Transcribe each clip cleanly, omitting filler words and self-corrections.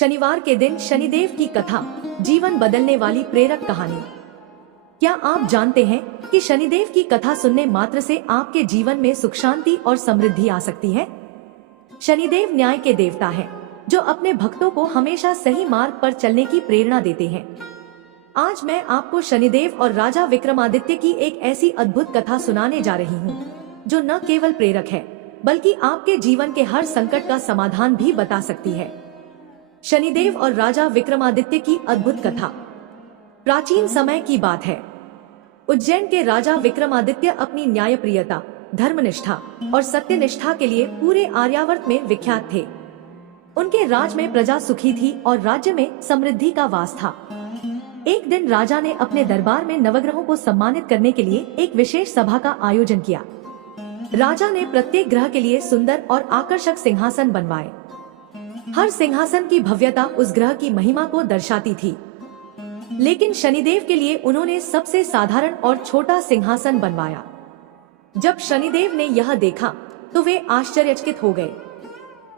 शनिवार के दिन शनिदेव की कथा, जीवन बदलने वाली प्रेरक कहानी। क्या आप जानते हैं कि शनिदेव की कथा सुनने मात्र से आपके जीवन में सुख शांति और समृद्धि आ सकती है। शनिदेव न्याय के देवता हैं, जो अपने भक्तों को हमेशा सही मार्ग पर चलने की प्रेरणा देते हैं। आज मैं आपको शनिदेव और राजा विक्रमादित्य की एक ऐसी अद्भुत कथा सुनाने जा रही हूँ, जो न केवल प्रेरक है, बल्कि आपके जीवन के हर संकट का समाधान भी बता सकती है। शनिदेव और राजा विक्रमादित्य की अद्भुत कथा। प्राचीन समय की बात है। उज्जैन के राजा विक्रमादित्य अपनी न्यायप्रियता, धर्मनिष्ठा और सत्यनिष्ठा के लिए पूरे आर्यावर्त में विख्यात थे। उनके राज में प्रजा सुखी थी और राज्य में समृद्धि का वास था। एक दिन राजा ने अपने दरबार में नवग्रहों को सम्मानित करने के लिए एक विशेष सभा का आयोजन किया। राजा ने प्रत्येक ग्रह के लिए सुंदर और आकर्षक सिंहासन बनवाए। हर सिंहासन की भव्यता उस ग्रह की महिमा को दर्शाती थी, लेकिन शनिदेव के लिए उन्होंने सबसे साधारण और छोटा सिंहासन बनवाया। जब शनिदेव ने यह देखा तो वे आश्चर्यचकित हो गए।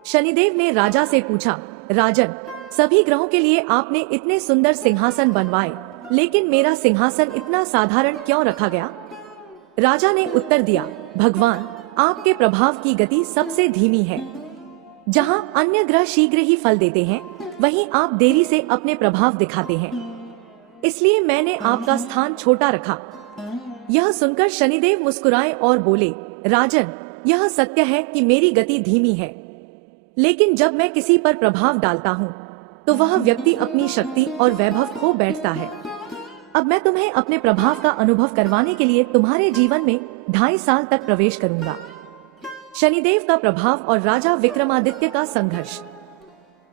शनिदेव ने राजा से पूछा, राजन, सभी ग्रहों के लिए आपने इतने सुंदर सिंहासन बनवाए, लेकिन मेरा सिंहासन इतना साधारण क्यों रखा गया? राजा ने उत्तर दिया, भगवान, आपके प्रभाव की गति सबसे धीमी है। जहां अन्य ग्रह शीघ्र ही फल देते हैं, वहीं आप देरी से अपने प्रभाव दिखाते हैं, इसलिए मैंने आपका स्थान छोटा रखा। यह सुनकर शनिदेव मुस्कुराए और बोले, राजन, यह सत्य है कि मेरी गति धीमी है, लेकिन जब मैं किसी पर प्रभाव डालता हूँ, तो वह व्यक्ति अपनी शक्ति और वैभव खो बैठता है। अब मैं तुम्हें अपने प्रभाव का अनुभव करवाने के लिए तुम्हारे जीवन में 2.5 साल तक प्रवेश करूंगा। शनिदेव का प्रभाव और राजा विक्रमादित्य का संघर्ष।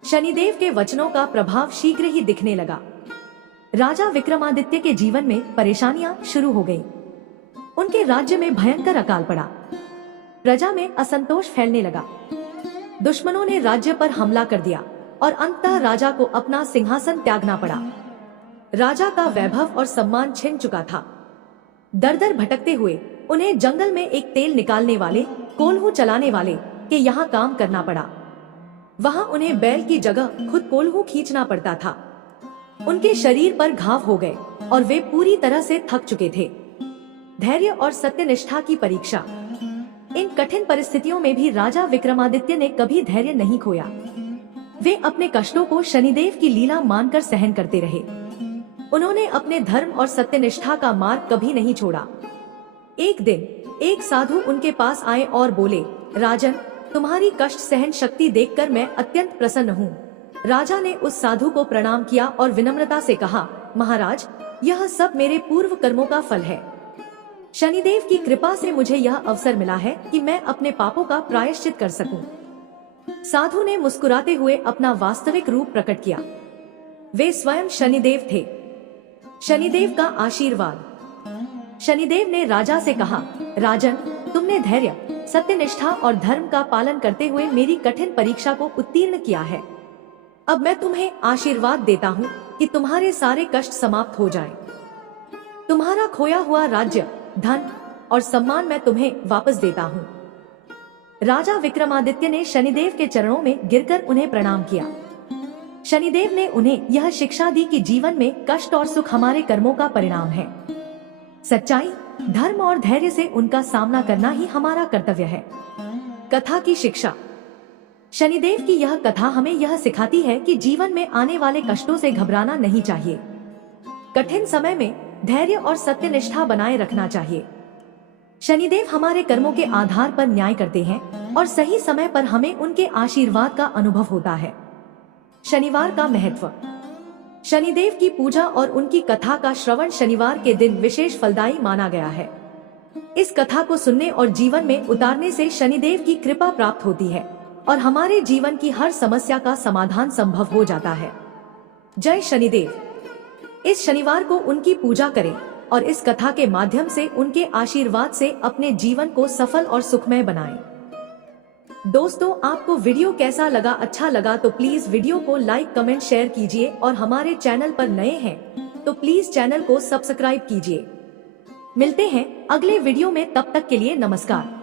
शनिदेव के वचनों का प्रभाव शीघ्र ही दिखने लगा। राजा विक्रमादित्य के जीवन में परेशानियां शुरू हो गईं। उनके राज्य में भयंकर अकाल पड़ा। प्रजा में असंतोष फैलने लगा। दुश्मनों ने राज्य पर हमला कर दिया और अंततः राजा को अपना सिंहासन त्यागना पड़ा। राजा का वैभव और सम्मान छिन चुका था। दर दर भटकते हुए उन्हें जंगल में एक तेल निकालने वाले, कोल्हू चलाने वाले के यहाँ काम करना पड़ा। वहाँ उन्हें बैल की जगह खुद कोल्हू खींचना पड़ता था। उनके शरीर पर घाव हो गए और वे पूरी तरह से थक चुके थे। धैर्य और सत्यनिष्ठा की परीक्षा। इन कठिन परिस्थितियों में भी राजा विक्रमादित्य ने कभी धैर्य नहीं खोया। वे अपने कष्टों को शनिदेव की लीला मानकर सहन करते रहे। उन्होंने अपने धर्म और सत्यनिष्ठा का मार्ग कभी नहीं छोड़ा। एक दिन एक साधु उनके पास आए और बोले, राजन, तुम्हारी कष्ट सहन शक्ति देखकर मैं अत्यंत प्रसन्न हूँ। राजा ने उस साधु को प्रणाम किया और विनम्रता से कहा, महाराज, यह सब मेरे पूर्व कर्मों का फल है। शनिदेव की कृपा से मुझे यह अवसर मिला है कि मैं अपने पापों का प्रायश्चित कर सकूं। साधु ने मुस्कुराते हुए अपना वास्तविक रूप प्रकट किया। वे स्वयं शनिदेव थे। शनिदेव का आशीर्वाद। शनिदेव ने राजा से कहा, राजन, तुमने धैर्य, सत्यनिष्ठा और धर्म का पालन करते हुए मेरी कठिन परीक्षा को उत्तीर्ण किया है। अब मैं तुम्हें आशीर्वाद देता हूँ कि तुम्हारे सारे कष्ट समाप्त हो जाएं। तुम्हारा खोया हुआ राज्य, धन और सम्मान मैं तुम्हें वापस देता हूँ। राजा विक्रमादित्य ने शनिदेव के चरणों में गिरकर उन्हें प्रणाम किया। शनिदेव ने उन्हें यह शिक्षा दी कि जीवन में कष्ट और सुख हमारे कर्मों का परिणाम है। सच्चाई, धर्म और धैर्य से उनका सामना करना ही हमारा कर्तव्य है। कथा की शिक्षा। शनिदेव की यह कथा हमें यह सिखाती है कि जीवन में आने वाले कष्टों से घबराना नहीं चाहिए। कठिन समय में धैर्य और सत्यनिष्ठा बनाए रखना चाहिए। शनिदेव हमारे कर्मों के आधार पर न्याय करते हैं और सही समय पर हमें उनके आशीर्वाद का अनुभव होता है। शनिवार का महत्व। शनिदेव की पूजा और उनकी कथा का श्रवण शनिवार के दिन विशेष फलदायी माना गया है। इस कथा को सुनने और जीवन में उतारने से शनिदेव की कृपा प्राप्त होती है और हमारे जीवन की हर समस्या का समाधान संभव हो जाता है। जय शनिदेव। इस शनिवार को उनकी पूजा करें और इस कथा के माध्यम से उनके आशीर्वाद से अपने जीवन को सफल और सुखमय बनाएं। दोस्तों, आपको वीडियो कैसा लगा? अच्छा लगा तो प्लीज वीडियो को लाइक, कमेंट, शेयर कीजिए और हमारे चैनल पर नए हैं तो प्लीज चैनल को सब्सक्राइब कीजिए। मिलते हैं अगले वीडियो में, तब तक के लिए नमस्कार।